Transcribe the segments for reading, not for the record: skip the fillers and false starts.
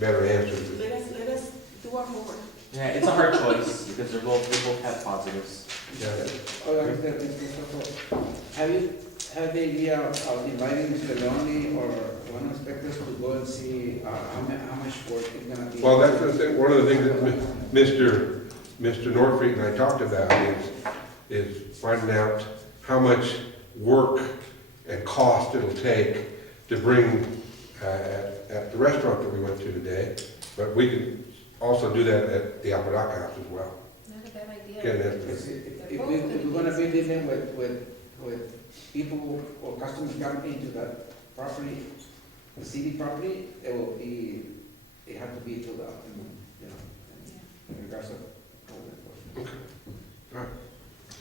better answers. Let us do our homework. Yeah, it's a hard choice because they both have positives. Yeah. Oh, Mr. Soto, have the idea of inviting Mr. Leone or one of the inspectors to go and see how much work is gonna be? Well, that's the thing, one of the things that Mr. Norfleet and I talked about is finding out how much work and cost it'll take to bring, at the restaurant that we went to today, but we can also do that at the Apodaca House as well. Not a bad idea. Get an Because estimate. if we're gonna be dealing with people or customers coming into that property, the city property, it will be, it have to be filled out, you know, in regards of all that. Okay. All right.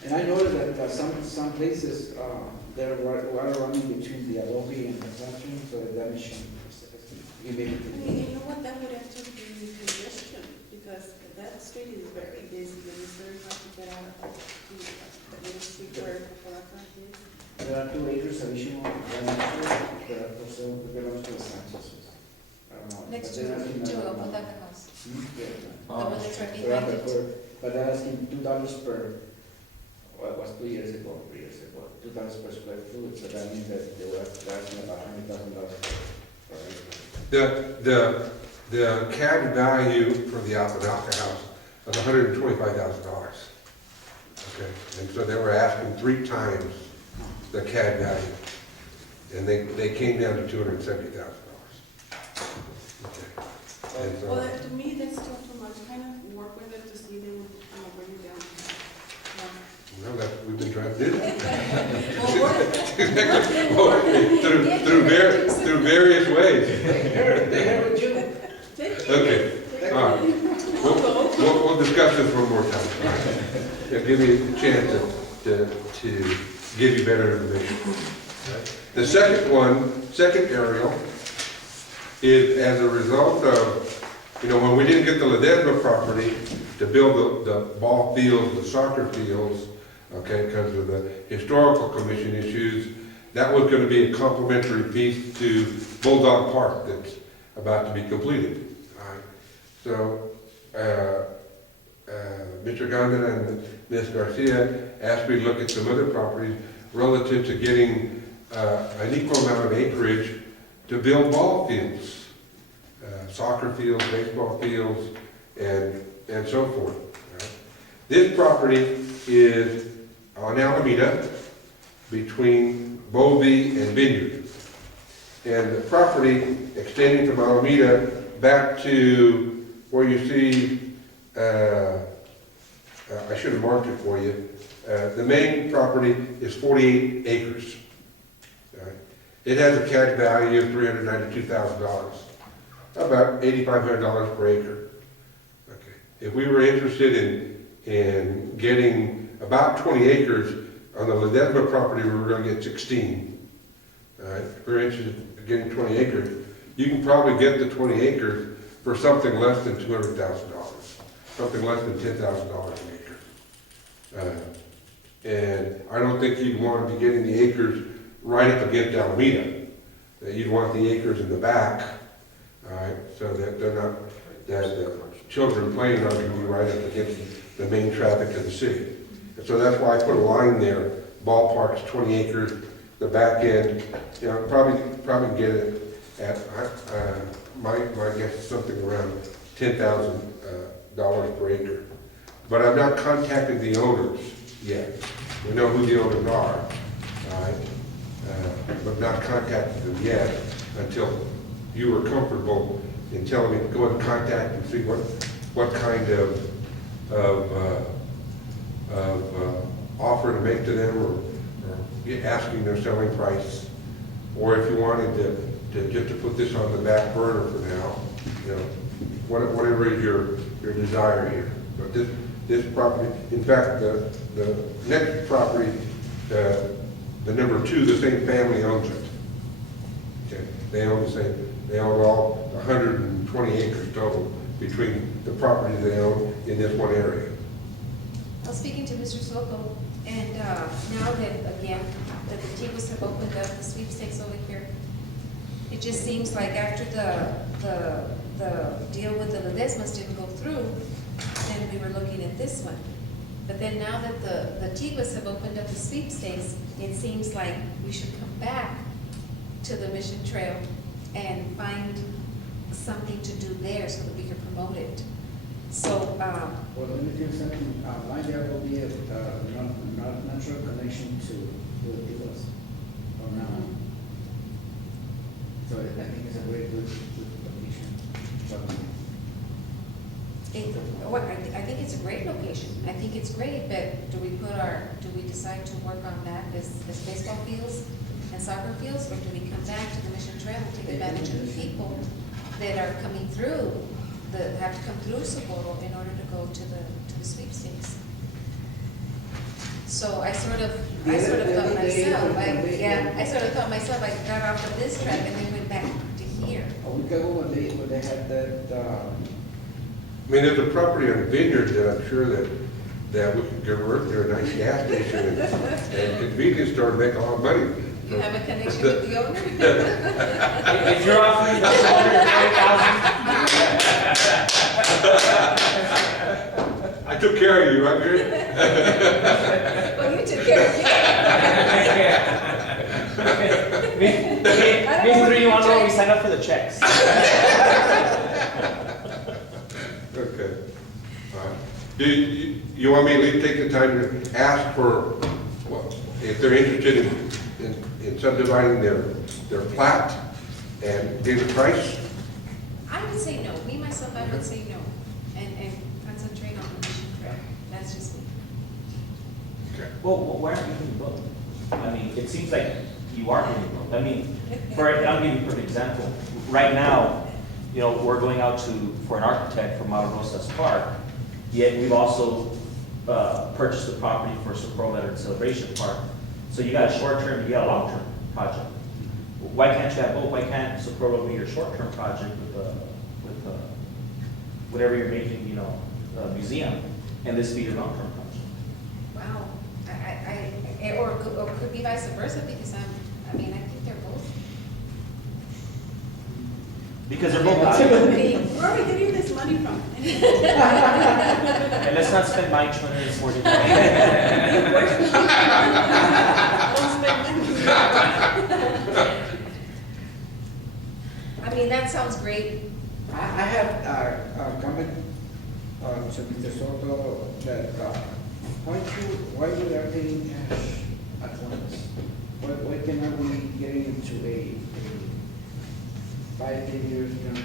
And I noticed that some places, there are water running between the adobe and the classroom, so the damage you may. You know what, that would actually be congestion, because that street is very busy, and it's very hard to get out of the little street where Apodaca is. There are 2 acres additional, that are for sale, that belongs to the Sanchez's. I don't know. Next but to they're asking Apodaca House. Yeah. The one that's right They're behind on the it. curve, but they're asking $2 per, well, it was 2 years ago, 3 years ago, $2 per square foot, so that means that they were asking about $100,000 per acre. The CAD value for the Apodaca House was $125,000. Okay, and so they were asking 3 times the CAD value, and they came down to $270,000. Okay. And so- Well, to me, that's still too much, kind of work with it to see them, bring it down. Well, we've been trying to do that. Yeah. Well, through various ways. They heard with you. Okay, all right. We'll discuss this one more time. All right. Yeah, give me a chance to give you better information. All right. The second aerial is as a result of, when we didn't get the Ledesma property to build the ball fields, the soccer fields, okay, because of the historical commission issues, that was going to be a complementary piece to Bulldog Park that's about to be completed. All right. So, Mr. Gondon and Ms. Garcia asked me to look at some other properties relative to getting an equal amount of acreage to build ball fields, soccer fields, baseball fields, and so forth. Right? This property is on Alameda between Bovee and Vineyard. And the property extending from Alameda back to where you see, I should have marked it for you. The main property is 48 acres. All right. It has a CAD value of $392,000, about $8,500 per acre. Okay. If we were interested in getting about 20 acres on the Ledesma property, we were going to get 16. All right. If we're interested in getting 20 acres, you can probably get the 20 acres for something less than $200,000, something less than $10,000 an acre. And I don't think you'd want to be getting the acres right up against Alameda. You'd want the acres in the back, all right, so that they're not, that the children playing aren't going to be right up against the main traffic of the city. And so that's why I put a line there. Ballpark's 20 acres, the back end, probably get it at, my guess is something around $10,000 per acre. But I've not contacted the owners yet. We know who the owners are, all right? But not contacted them yet until you were comfortable in telling me to go and contact and see what kind of offer to make to them, or asking their selling price, or if you wanted to just to put this on the back burner for now, whatever is your desire here. But this property, in fact, the next property, the number 2, the same family owns it. Okay, they own all 120 acres total between the properties they own in this one area. I was speaking to Mr. Soto, and now that, again, that the tables have opened up, the sweepstakes over here, it just seems like after the Ledesma's didn't go through, then we were looking at this one. But then now that the Tiguas have opened up the sweepstakes, it seems like we should come back to the Mission Trail and find something to do there so that we can promote it. So, Well, let me tell you something, line there will be a, natural connection to the Tiguas from now on. So I think it's a very good location. I think it's a great location. I think it's great, but do we decide to work on that as baseball fields and soccer fields, or do we come back to the Mission Trail and take advantage of the people that are coming through, that have to come through Socorro in order to go to the sweepstakes? So I sort of thought myself, I got off of this track and then went back to here. A week ago when they had that, I mean, there's a property on Vineyard that I'm sure that we could go work there, a nice gas station and convenience store and make a lot of money. You have a connection with the owner? If you're offering the 240,000. I took care of you, I'm good. Well, you took care of Me three, you want to know, we signed up for the checks. Okay. All right. Do you want me to at least take the time to ask for, well, if they're interested in subdividing their plat and get the price? I would say no. Me, myself, I would say no. And concentrate on the Mission Trail. That's just me. Okay. Well, why aren't you doing both? I mean, it seems like you are doing both. I mean, I'll give you a perfect example. Right now, you know, we're going out for an architect for Mato Rosas Park, yet we've also purchased the property for Socorro Veteran Celebration Park. So you got a short-term, you got a long-term project. Why can't you have both? Why can't Socorro be your short-term project with whatever you're making, you know, museum, and this be your long-term project? Wow. Or could be vice versa, because I think they're both. Because they're both valuable. Where are we getting this money from? And let's not spend my 240. I mean, that sounds great. I had a comment to Mr. Soto that, why we are paying cash at once? Why cannot we get into a 5-10 years term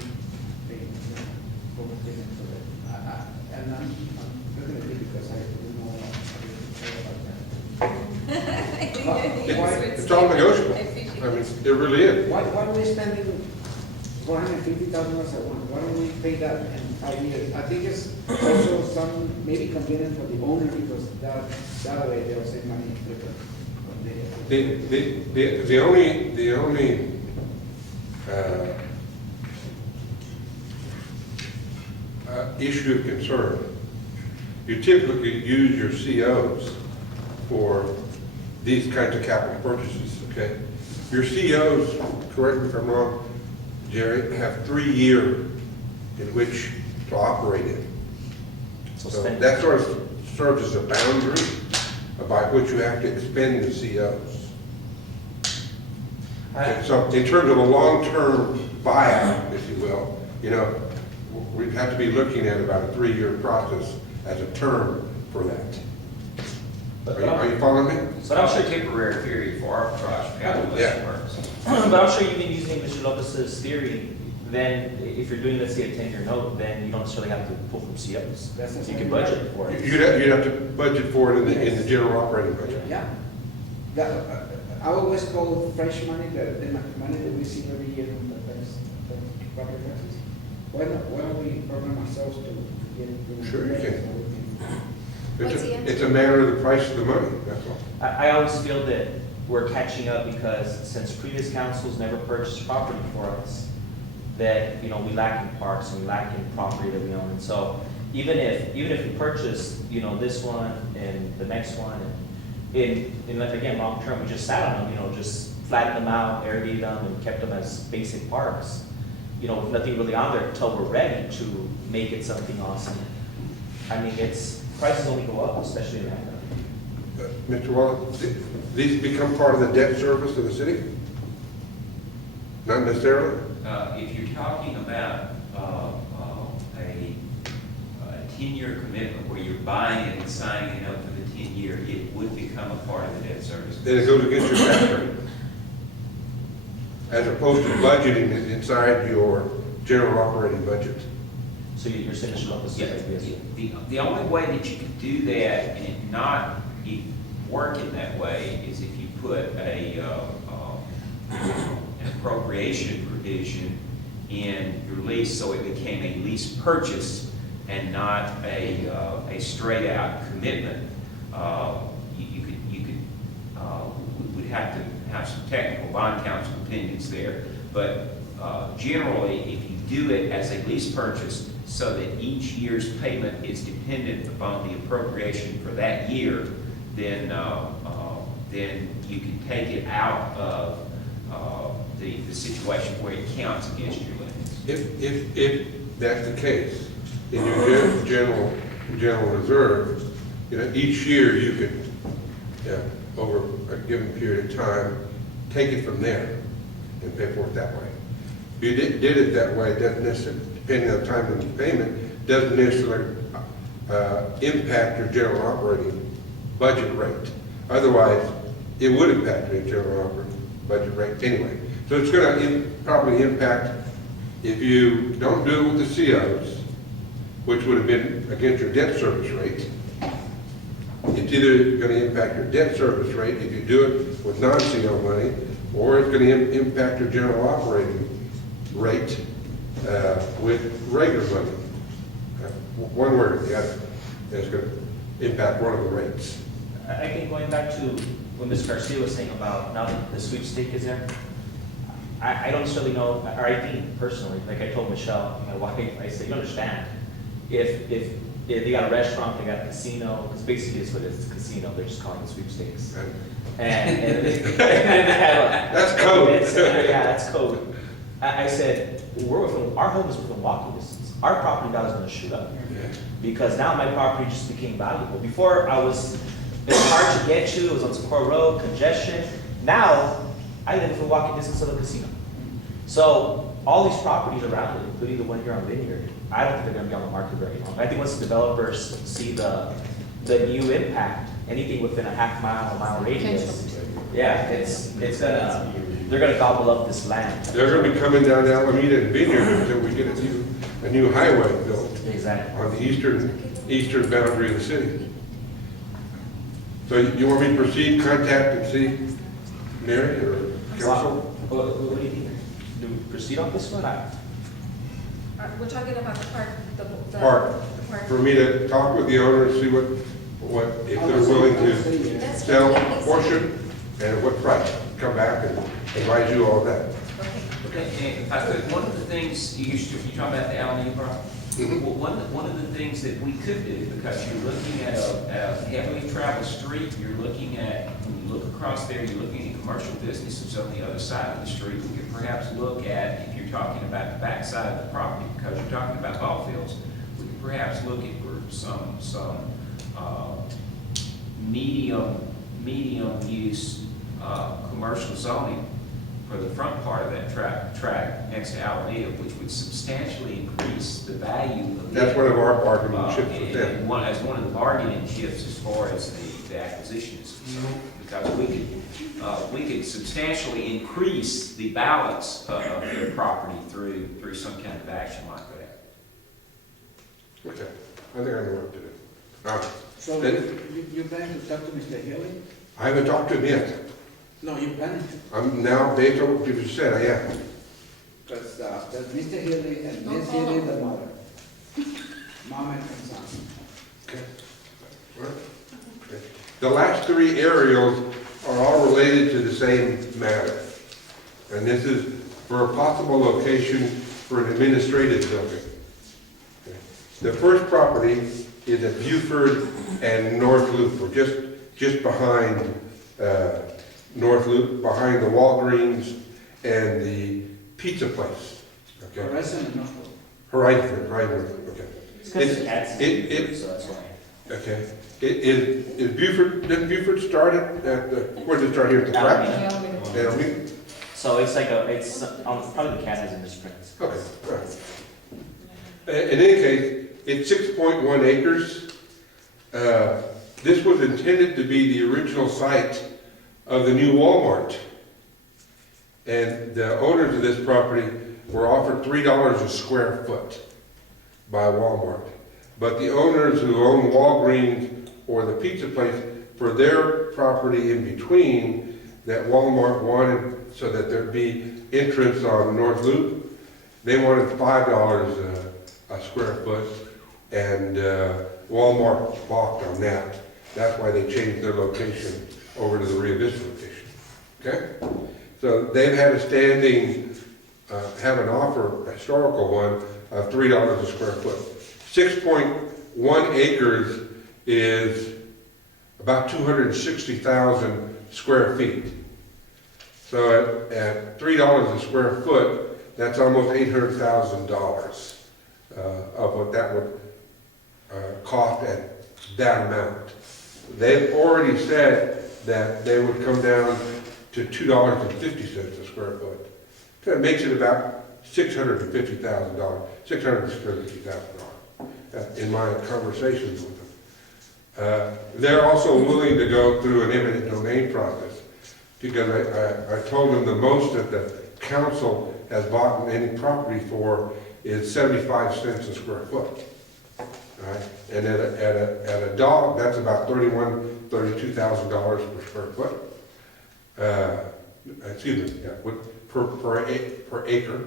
payment, for payment for that? And I'm definitely because I do know about that. It's all negotiable. I appreciate I mean, it. it really is. Why are we spending $450,000 at once? Why don't we pay that in 5 years? I think it's also some, maybe convenient for the owner, because that way they'll save money quicker. The only issue of concern, you typically use your COs for these kinds of capital purchases, okay? Your COs, correct me if I'm wrong, Jerry, have 3 years in which to operate in. So that sort of serves as a boundary by which you have to expend the COs. And so in terms of a long-term buyout, if you will, you know, we'd have to be looking at about a 3-year process as a term for that. Are you following me? But I'm sure temporary period for arbitrage capital Yeah. works. But I'm sure even using Mr. Lopez's theory, then if you're doing, let's say, a 10-year note, then you don't necessarily have to pull from COs. You can budget for it. You'd have to budget for it in the general operating budget. Yeah. I always call fresh money, the money that we see every year from the property taxes. Why don't we program ourselves to get? Sure you can. What's the answer? It's a matter of the price of the money, that's all. I always feel that we're catching up because since previous councils never purchased property for us, that, you know, we lack in parks and we lack in property that we own. And so even if we purchase, you know, this one and the next one, and like, again, long term, we just sat on them, you know, just flattened them out, irrigated them, and kept them as basic parks, you know, with nothing really on there until we're ready to make it something awesome. I mean, prices only go up, especially in that. Mr. Wallace, these become part of the debt service of the city? Not necessarily? If you're talking about a 10-year commitment where you're buying it and signing it up for the 10-year, it would become a part of the debt service. Then it goes against your tax rate. As opposed to budgeting it inside your general operating budget. So you're saying it should look the same like this? The only way that you could do that and it not be working that way is if you put an appropriation provision in your lease, so it became a lease purchase and not a straight out commitment. You could we would have to have some technical bond counsel opinions there, but generally, if you do it as a lease purchase, so that each year's payment is dependent upon the appropriation for that year, then you can take it out of the situation where it counts against your limits. If that's the case, in your general reserve, you know, each year you could, over a given period of time, take it from there and pay for it that way. If you did it that way, it doesn't necessarily, depending on the time of the payment, doesn't necessarily impact your general operating budget rate. Otherwise, it would impact your general operating budget rate anyway. So it's going to probably impact, if you don't do it with the COs, which would have been against your debt service rate, it's either going to impact your debt service rate if you do it with non-CO money, or it's going to impact your general operating rate with regular money. One way or the other, it's going to impact one of the rates. I think going back to what Ms. Garcia was saying about now that the sweepstake is there, I don't necessarily know, or I think personally, like I told Michelle, my wife, I said, you understand, if they got a restaurant, they got a casino, because basically it's what it is, it's a casino, they're just calling it sweepstakes. And they have That's code. Yeah, that's code. I said, our home is within walking distance. Our property value is going to shoot up. Yeah. Because now my property just became valuable. Before it was hard to get to, it was on Socorro Road, congestion. Now, I live within walking distance of the casino. So all these properties around it, including the one here on Vineyard, I don't think they're going to be on the market very long. I think once the developers see the new impact, anything within a half-mile, a-mile radius, yeah, they're gonna gobble up this land. They're going to be coming down Alameda and Vineyard until we get a new highway built Exactly. on the eastern boundary of the city. So you want me to proceed, contact and see Mary or council? What do you think? Do we proceed on this one? We're talking about the park, the Park. the park. For me to talk with the owner and see what, if they're willing to That's sell what a they portion and at what price. Come back and advise you all of that. Okay. And if I could, one of the things, you're talking about the Alameda property? Mhm. Well, one of the things that we could do, because you're looking at a heavily traveled street, you're looking at, when you look across there, you're looking at commercial businesses on the other side of the street. We could perhaps look at, if you're talking about the back side of the property, because you're talking about ball fields, we could perhaps look at for some medium use commercial zoning for the front part of that track next to Alameda, which would substantially increase the value of That's it. one of our bargaining chips with them. And as one of the bargaining chips as far as the acquisition is concerned. Because we could substantially increase the balance of their property through some kind of action like that. Okay, I think I know what to do. So Then- you plan to talk to Mr. Haley? I haven't talked to him yet. No, you plan, I'm now, based on what you just said, I am. because there's Mr. Haley and Don't Miss call Haley, him. the mother. Mom and son. Okay. Well, okay. The last three aerials are all related to the same matter. And this is for a possible location for an administrative building. Okay. The first property is at Buford and North Loop, or just behind North Loop, behind the Walgreens and the pizza place Okay, Horizon and Northwood. Horizon, okay. It's because the cat's it- in Buford, so that's why. Okay. Is Buford, didn't Buford start it at the, where did it start here at the track? Alameda. Alameda? So it's like it's, probably the cat has a misprint. Okay, all right. In any case, it's 6.1 acres. This was intended to be the original site of the new Walmart. And the owners of this property were offered $3 a square foot by Walmart. But the owners who own Walgreens or the pizza place, for their property in between that Walmart wanted so that there'd be entrance on North Loop, they wanted $5 a square foot, and Walmart balked on that. That's why they changed their location over to the Rio Vista location. Okay? So they've had a standing, have an offer, a historical one, of $3 a square foot. 6.1 acres is about 260,000 square feet. So at $3 a square foot, that's almost $800,000 of what that would cost at that amount. They've already said that they would come down to $2.50 a square foot. So it makes it about $650,000, $650,000 in my conversations with them. They're also willing to go through an eminent domain process, because I told them the most that the council has bought any property for is 75 cents a square foot. All right? And at a dollar, that's about $32,000 per square foot. Excuse me, yeah, per acre.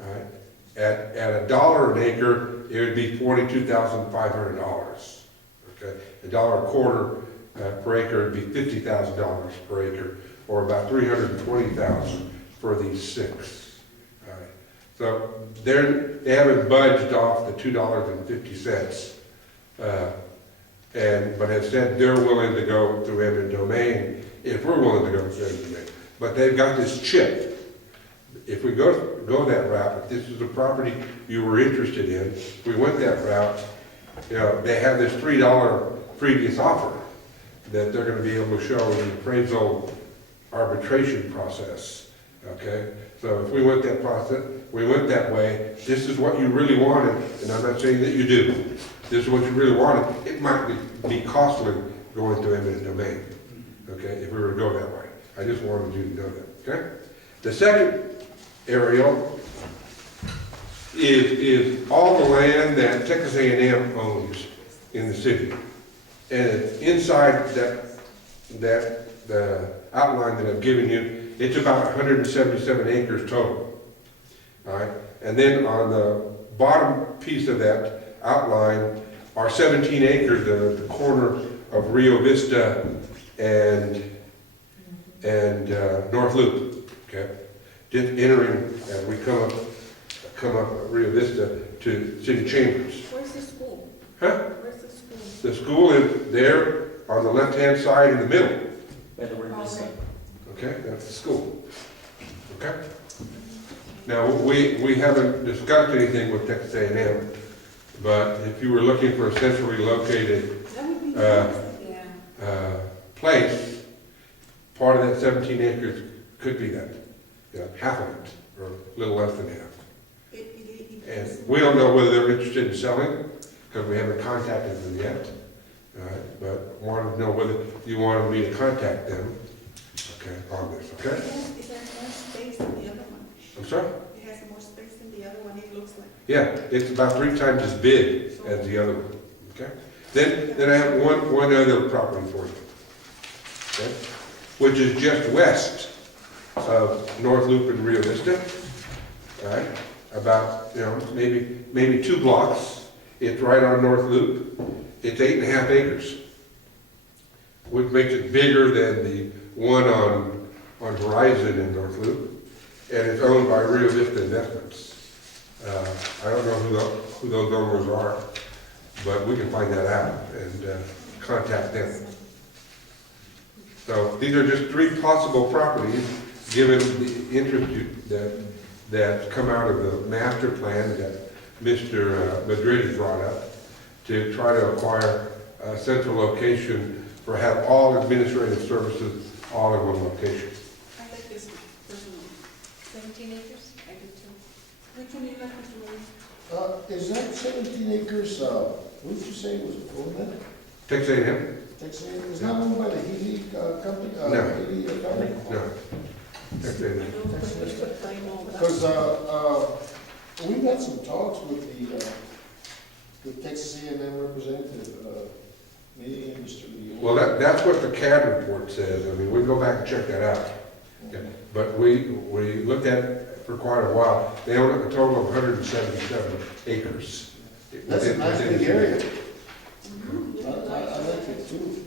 All right? At $1 an acre, it would be $42,500. Okay, $1 a quarter per acre would be $50,000 per acre, or about $320,000 for these 6. All right. So they haven't budged off the $2.50, but have said they're willing to go through eminent domain if we're willing to go through eminent domain. But they've got this chip. If we go that route, if this is a property you were interested in, if we went that route, you know, they have this $3 previous offer that they're going to be able to show in the appraisal arbitration process. Okay, so if we went that process, we went that way. This is what you really wanted, and I'm not saying that you do. This is what you really wanted. It might be costly going to eminent domain. Okay, if we were to go that way. I just wanted you to know that. Okay, the second aerial is all the land that Texas A&M owns in the city. And it's inside the outline that I've given you, it's about 177 acres total. All right, and then on the bottom piece of that outline are 17 acres at the corner of Rio Vista and North Loop. Okay, just entering as we come up Rio Vista to City Chambers. Where's the school? Huh? Where's the school? The school is there on the left-hand side in the middle. By the word Vista. Okay, that's the school. Okay? Now, we haven't discussed anything with Texas A&M, but if you were looking for a centrally located That would be Yeah. place, part of that 17 acres could be that, half of it, or a little less than half. And we don't know whether they're interested in selling, because we haven't contacted them yet. All right, but wanted to know whether you wanted me to contact them, okay, on this, okay? It has more space than the other one. I'm sorry? It has more space than the other one, it looks like. Yeah, it's about 3 times as big as the other one, okay? Then I have one other property for you, okay? Which is just west of North Loop and Rio Vista, all right? About, maybe 2 blocks. It's right on North Loop. It's 8.5 acres, which makes it bigger than the one on Horizon in North Loop, and it's owned by Rio Vista Investments. I don't know who those owners are, but we can find that out and contact them. So these are just 3 possible properties, given the interest that that's come out of the master plan that Mr. Madrid has brought up to try to acquire a central location for have all administrative services all in one location. I like this one personally. 17 acres? I do too. Which one do you like, Mr. Mayor? Is that 17 acres, what did you say was owned then? Texas A&M? Texas, is not owned by the Healy company? No. Healy company? No. Texas I A&M. know, but I know that. Because, we've had some talks with the Texas A&M representative, me and Mr. Lee. Well, that's what the CAD report says. I mean, we can go back and check that out. Okay. But we looked at it for quite a while. They own a total of 177 acres. That's a nice big area. Mhm. I like it too.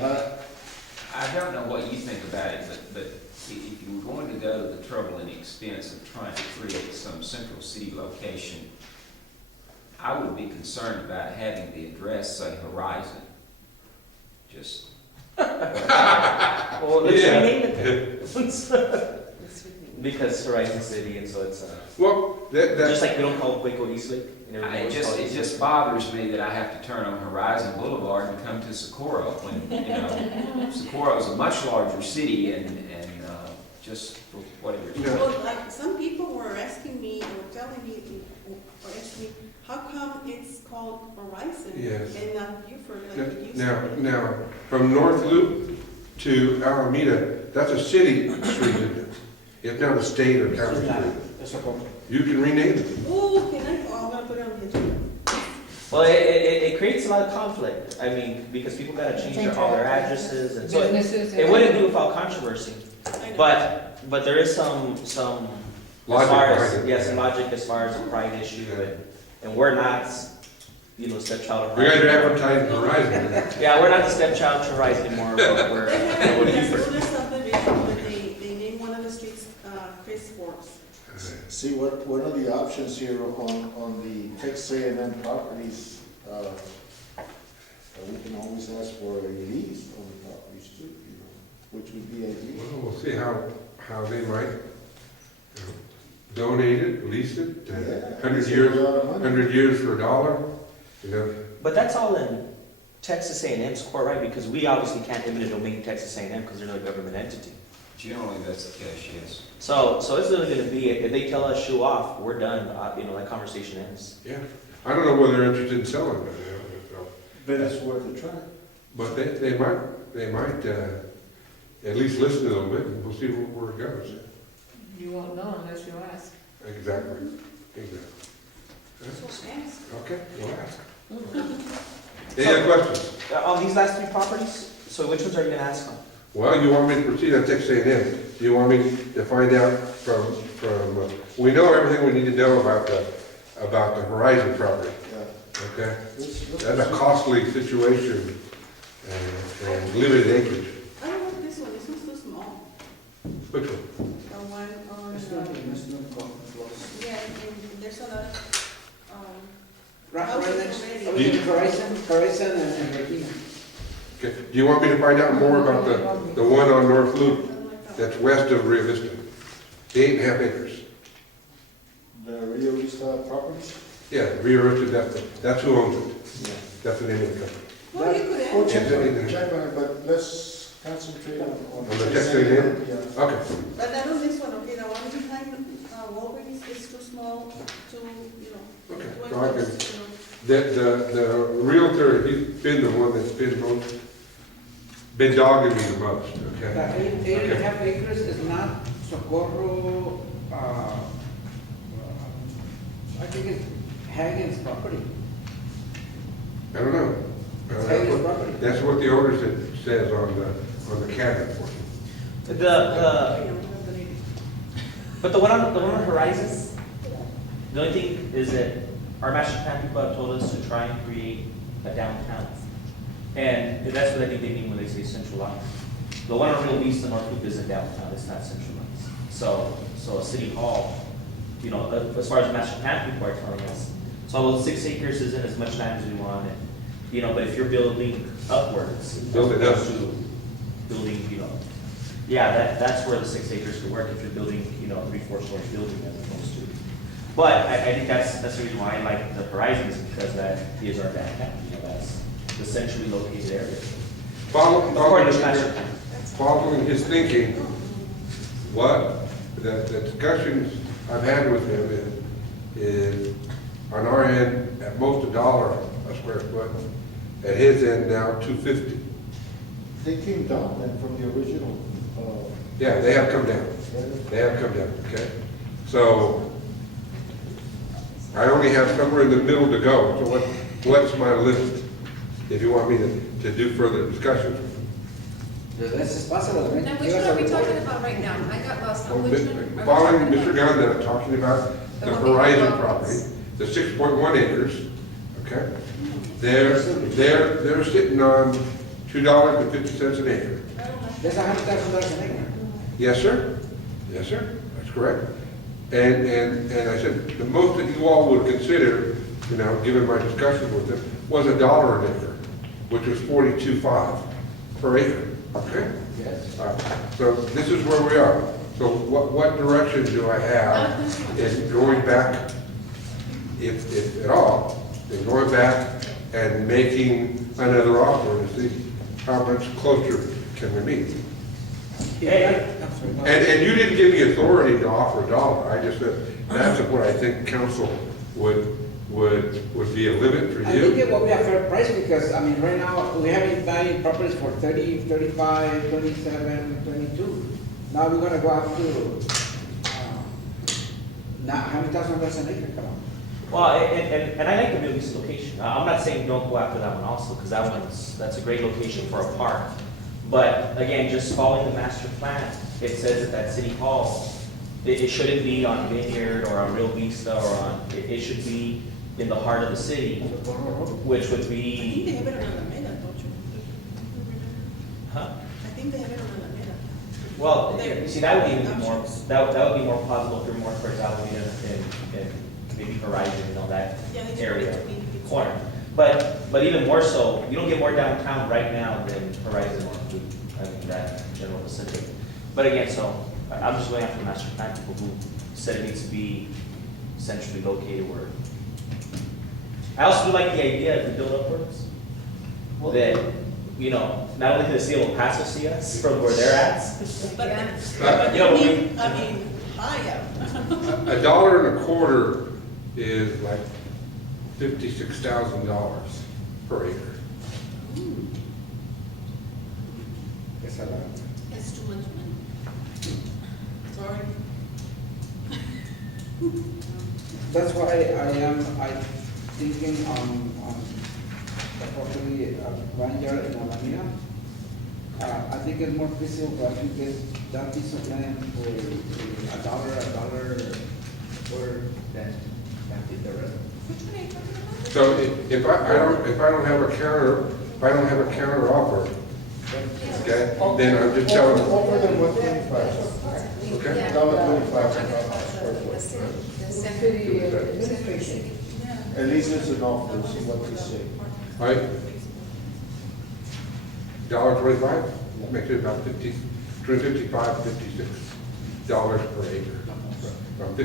I don't know what you think about it, but if you were going to go to the trouble and expense of trying to create some central city location, I would be concerned about having the address say Horizon. Just, Well, let's Yeah. rename it then. Let's rename Because Horizon City, and so it's, Well, just that's, like we don't call Waco Eastlake. and everybody it always just, calls it just bothers me that I have to turn on Horizon Boulevard and come to Socorro when, you know, Socorro is a much larger city and just for whatever. it's Yeah. Well, like, some people were asking me, or telling me, or asking me, how come it's called Horizon? Yes. And not Buford, like it used now, to be? now, from North Loop to Alameda, that's a city street, isn't it? It's not a state or county street. It's a company. You can rename it. Oh, can I, I'm gonna put it on the agenda. Well, it creates a lot of conflict. I mean, because people gotta change all their addresses, and so Businesses. it wouldn't be without controversy. I know. But there is some as Logic far behind as, it. yes, logic as far as a pride issue, and we're not, stepchild of You guys are Horizon. advertising Horizon. Yeah, we're not the stepchild to Horizon anymore, but we're, They have, we're that's Buford. one subdivision, but they named one of the streets, Chris Forbes. See, one of the options here on the Texas A&M properties, we can always ask for a lease on the properties too, which would be a lease. Well, we'll see how they might donate it, lease it, Yeah, 100 save years, a lot of money. 100 years for $1, you know. But that's all in Texas A&M's court, right? Because we obviously can't eminent domain Texas A&M because they're not a government entity. Generally, that's the case, yes. So it's really gonna be, if they tell us shoe off, we're done, that conversation ends. Yeah. I don't know whether they're interested in selling it, But it's worth a try. but they might at least listen a little bit, and we'll see where it goes. You won't know unless you ask. Exactly. So ask. Okay, we'll ask. Any other questions? On these last 3 properties, so which ones are you gonna ask on? Well, you want me to proceed on Texas A&M? Do you want me to find out from, we know everything we need to know about the Horizon property, Yeah. okay? Let's- That's a costly situation and limited acreage. I don't like this one, this one's too small. Which one? The one on, It's not, it's not close. yeah, and there's another, Right, Houses next, already. Horizon and Regina. Okay. Do you want me to find out more about the one on North Loop that's west of Rio Vista? The 8.5 acres. The Rio Vista properties? Yeah, Rio Vista, that's who owns it. Yeah. That's the name of the company. well, you could We'll ask. check on Yeah. it, check on it, but let's concentrate on. the Texas A&M? Yeah. Okay. But not on this one, okay, the one behind, Walgreens is too small to, you know. Okay, to so I can- enforce, you know. The realtor, he's been the one that's been dogging me the most, The okay? 8.5 acres is not Socorro, I think it's Hagen's property. I don't know. It's Hagen's property. That's what the owner says on the CAD report. The, I don't believe it. but the one on Horizon, the only thing is that our master plan people have told us to try and create a downtown. And that's what I think they mean when they say centralized. The one on Rio Vista North Loop isn't downtown, it's not centralized. So a city hall, as far as master plan people are telling us, so although 6 acres isn't as much land as we want, and, but if you're building upwards, as Build it up. opposed to building, yeah, that's where the 6 acres could work if you're building, you know, a 3-4 story building as opposed to. But I think that's the reason why I like the Horizon, is because that is our downtown, you know, that's the centrally located area. According to master plan. Following his thinking, what, the discussions I've had with him is on our end, at most $1 a square foot, at his end now, $2.50. They came down then from the original, Yeah, they have come down. They have come down, okay? So I only have somewhere in the middle to go, so what's my limit? If you want me to do further discussions. This is possible. Now, which one are we talking about right now? I got lost on which one. are we Following talking Mr. about? Ganda, talking about The the one we Horizon have property, the 6.1 acres, okay? They're sitting on $2.50 an acre. That's $100,000 an acre. Yes, sir. Yes, sir. That's correct. And I said, the most that you all would consider, you know, given my discussion with them, was $1 an acre, which was 42.5 per acre, okay? Yes. All right. So this is where we are. So what direction do I have in going back, if at all, in going back and making another offer to see how much closer can we meet? Hey, I'm sorry. no. And you didn't give me authority to offer $1. I just said, that's what I think council would be a limit for I think you. it will be a fair price because, I mean, right now, we have been buying properties for 30, 35, 27, 22. Now we're gonna go up to, now, $100,000 an acre, come on. well, and I like the Middle East location. I'm not saying don't go after that one also, because that's a great location for a park. But again, just following the master plan, it says that City Hall, it shouldn't be on Vineyard or on Real Vista or on, it should be in the heart of the city, which would I think they be, have it on Alameda, don't you? huh? I think they have it on Alameda. Well, There. you see, that would be more, Options. that would be more possible if you're more towards Alameda and maybe Horizon, you know, that Yeah, it's area, going to be- corner. But even more so, you don't get more downtown right now than Horizon or Blue, I mean, that general vicinity. But again, so I'm just going after master plan people who said it needs to be centrally located where. I also do like the idea if we build upwards, that, you know, not only does the city of El Paso see us from where they're at, But, Yeah. but You know, I mean, higher. $1.25 is like $56,000 per acre. It's a lot. That's too much money. Sorry. That's why I thinking on the property, Vineyard in Alameda. I think it's more feasible for us to get that piece of land for $1 or than the rest. Which one are you talking about? So if I don't have a counter offer, okay, then I'm just telling them, Offer them $125. okay? Yeah. $1.25 per The square foot. city, the center. Administration. At least it's an offer, see what they say. All right? $1.25, makes it about between $55 and $56 per acre. About $55,000 an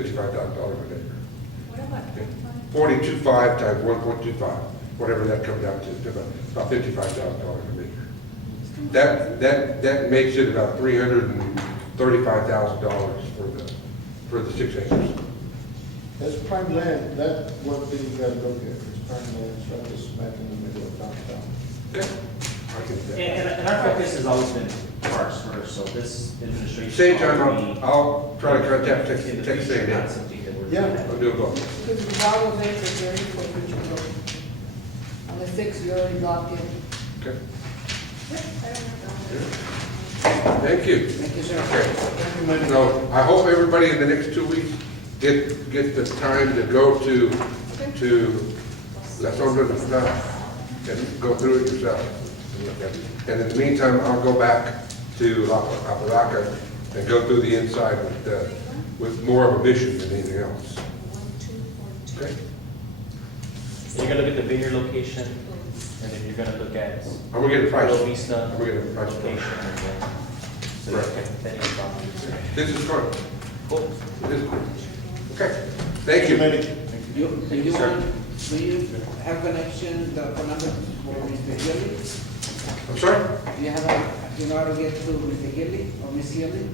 acre. What about? 42.5 times 1.25, whatever that comes out to, about $55,000 an acre. That makes it about $335,000 for the 6 acres. That's prime land, that's one thing you gotta look at, it's prime land, it's right smack in the middle of downtown. Okay? I can do that. and our focus has always been parks first, so this administration. Same time, will be I'll try to contact in the Texas future, not A&M. something that we're. Yeah. looking at. I'll do it both. Because the Bible makes it very important to go. On the 6th, you're already locked in. Okay? Thank you. Thank you, sir. Okay. So I hope everybody in the next 2 weeks get the time to go to La Sombra de Staff and go through it yourself. and look at it. And in the meantime, I'll go back to Apalaca and go through the inside with more of a mission than anything else. 1, 2, 4, 2. Okay? You're gonna look at the Vineyard location, and then you're gonna look at I'm gonna get a price. Real Vista I'm gonna get a price. location, and then So you Right. can then you come. This is good. Cool. It is good. Okay, thank you. You want, do you have connection, the phone number for Mr. Gilly? I'm sorry? Do you have you know how to get to Mr. Gilly or Miss Gilly?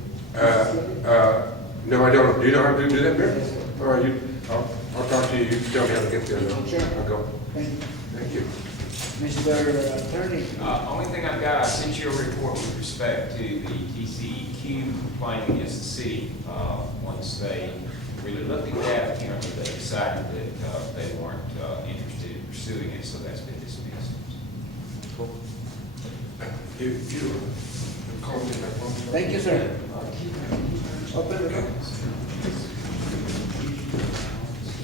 No, I don't. Do you know how to do that, Mayor? Yes, sir. All right, I'll talk to you. You can tell me how to get there. then Sure. I'll go. Thank you. Thank you. Mr. Attorney? Only thing I've got, I sent you a report with respect to the TCEQ complaint against the city. Once they really looked at that, apparently they decided that they weren't interested in pursuing it, so that's been dismissed. Cool. You call me back one. Thank you, sir. Open the door.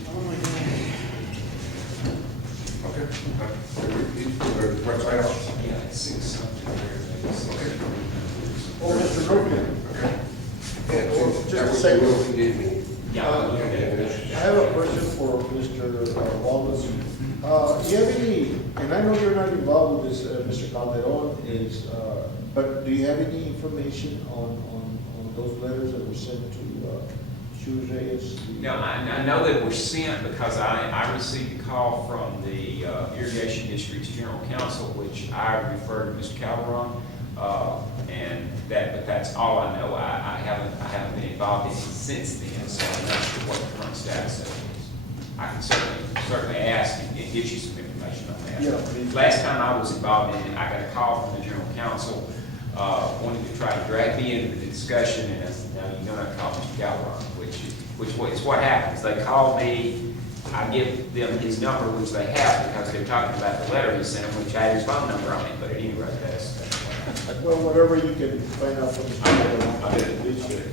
Oh, my God. Okay. Website out. Yeah, it's 6 something Okay. Oh, Mr. Rubin. Okay. And Just that a was second. the rule he gave me. Yeah. I have a question for Mr. Wallace. Do you have any, and I know you're not involved with this, Mr. Calderon, but do you have any information on those letters that were sent to Shoes Reyes? No, I know they were sent because I received a call from the Irrigation District's General Counsel, which I referred to Mr. Calderon, but that's all I know. I haven't been involved in it since then, so I'm not sure what the current status of it is. I can certainly ask and get you some information on that. Yeah, please. Last time I was involved in it, I got a call from the General Counsel, wanting to try to drag me into the discussion, and I said, no, you're gonna call Mr. Calderon, which is what happens. They call me, I give them his number, which they have, because they're talking about the letter he sent them, which I had his phone number on it, but at any rate, that's what happened. Well, whatever you can find out from Mr. Calderon. I'll do it. Please do it.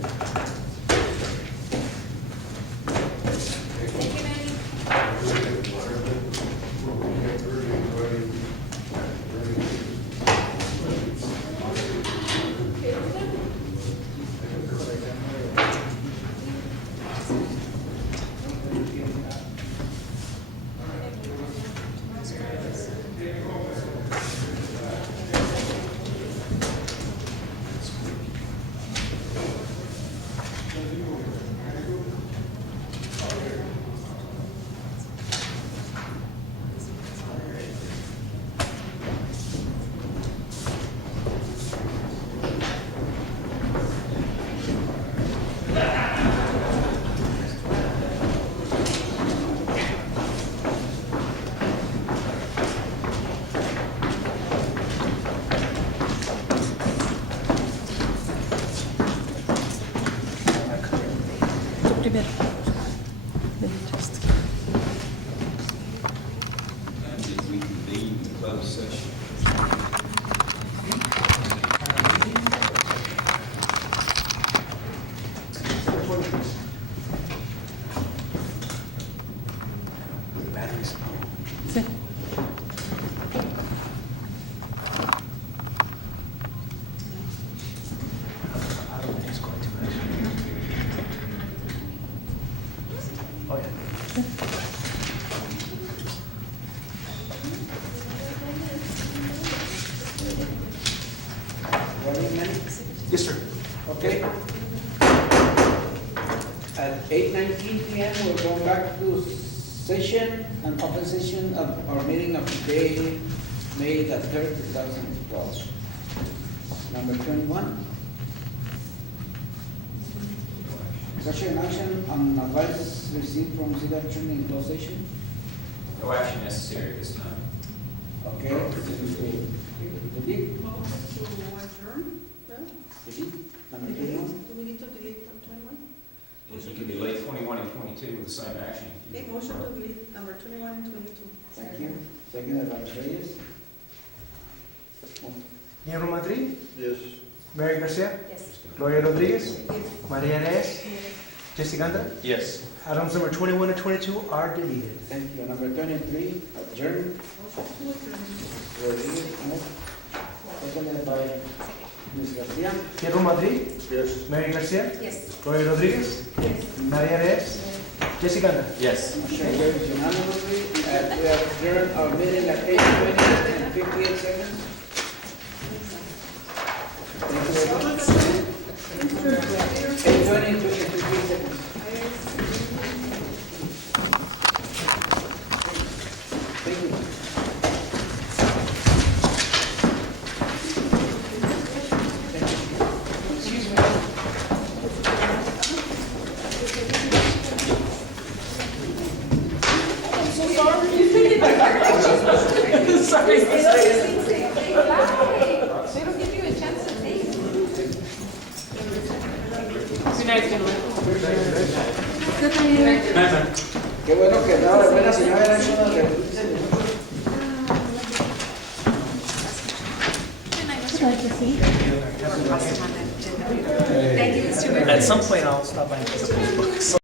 Thank you, Manny. Did we convene in closed session? Running Manny? Yes, sir. Okay. At 8:19 PM, we're going back to session and open session of our meeting of today, May the 3rd, 2012. Number 21. Discussion and action on advice received from city attorney in closed session. No action necessary at this time. Okay. Delete. To adjourn, well, Delete. Number 21. do we need to delete the 21? Yes, you can delete 21 and 22 with the same action. Okay, motion to delete number 21 and 22. Thank you. Second, by Mr. Reyes. Guillermo Madrid, Yes. Mary Garcia, Yes. Gloria Rodriguez, Yes. Maria Reyes, Jesse Gandra. Yes. Items number 21 and 22 are deleted. Thank you. Number 23, adjourn. Motion to adjourn. Rodriguez, move. Seconded by Ms. Garcia. Guillermo Madrid, Yes. Mary Garcia, Yes. Gloria Rodriguez, Maria Reyes, Jesse Gandra. Yes. Motion carries unanimously. We have adjourned our meeting at 8:20 and 58 seconds. Thank you very much. 20, 23 seconds. Thank you. Excuse me. Sorry. They don't give you a chance to think. Qué bueno que andaba de buena, si no era eso de 15 minutos. Thank you, Mr. Mayor. At some point, I'll stop by and pick up those books.